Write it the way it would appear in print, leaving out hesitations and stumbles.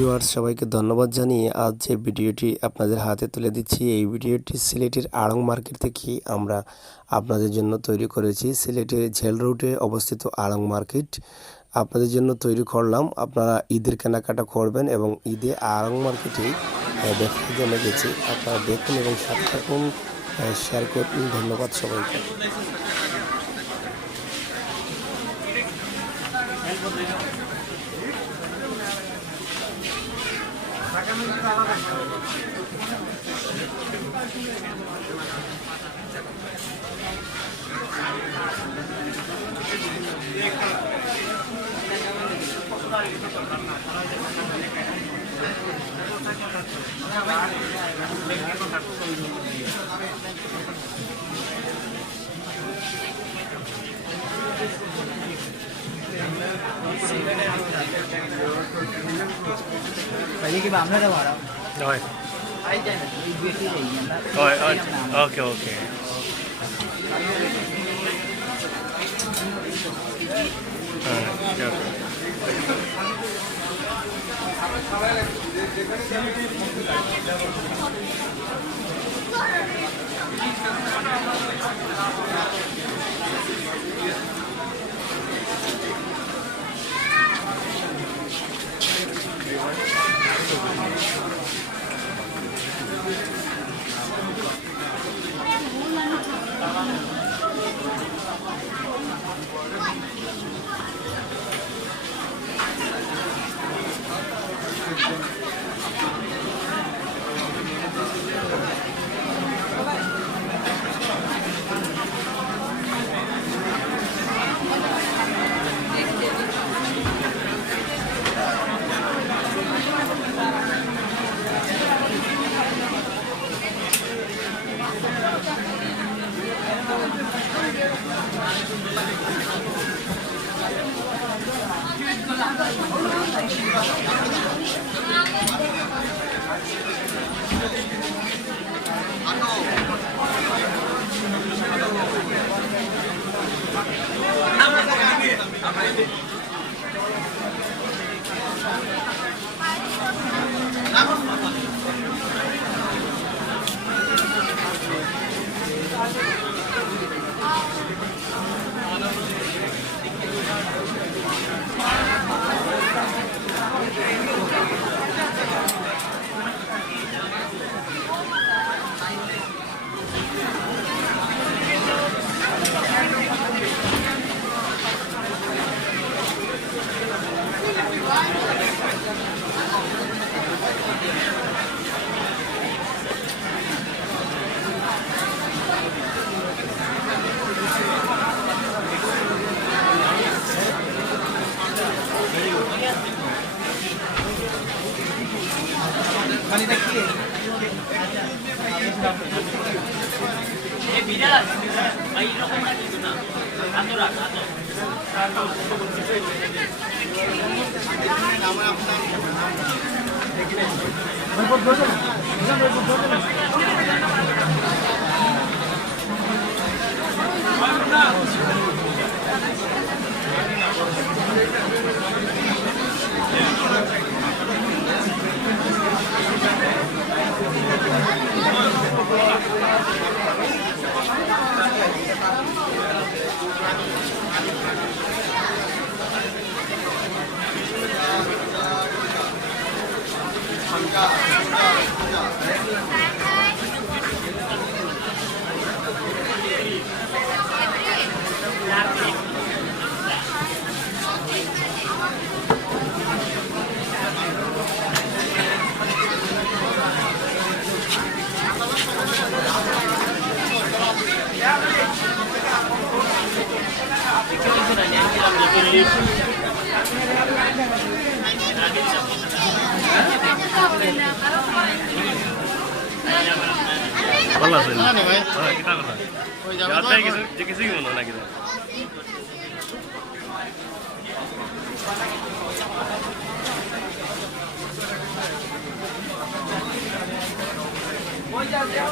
Viewers সবাইকে ধন্যবাদ জানিয়ে আজ যে ভিডিওটি আপনাদের হাতে তুলে দিচ্ছি, এই ভিডিওটি সিলেটের আড়ং মার্কেট থেকে আমরা আপনাদের জন্য তৈরি করেছি। সিলেটের ঝেল রোডে অবস্থিত আড়ং মার্কেট আপনাদের জন্য তৈরি করলাম। আপনারা ঈদের কেনাকাটা করবেন এবং ঈদে আড়ং মার্কেটে ব্যবসার জন্য গেছি। আপনারা দেখুন এবং সাথে থাকুন, শেয়ার করুন। ধন্যবাদ সবাইকে। Pwede ka ba? Ano daw araw? Okay. Ay, dyan. Ibigay ko yan. Okay, okay. ভালো আছে না ভাই? হ্যাঁ, কিটা কথা ওই যাবে যে কিছু কি মনে না কিটা ওই যাও যাও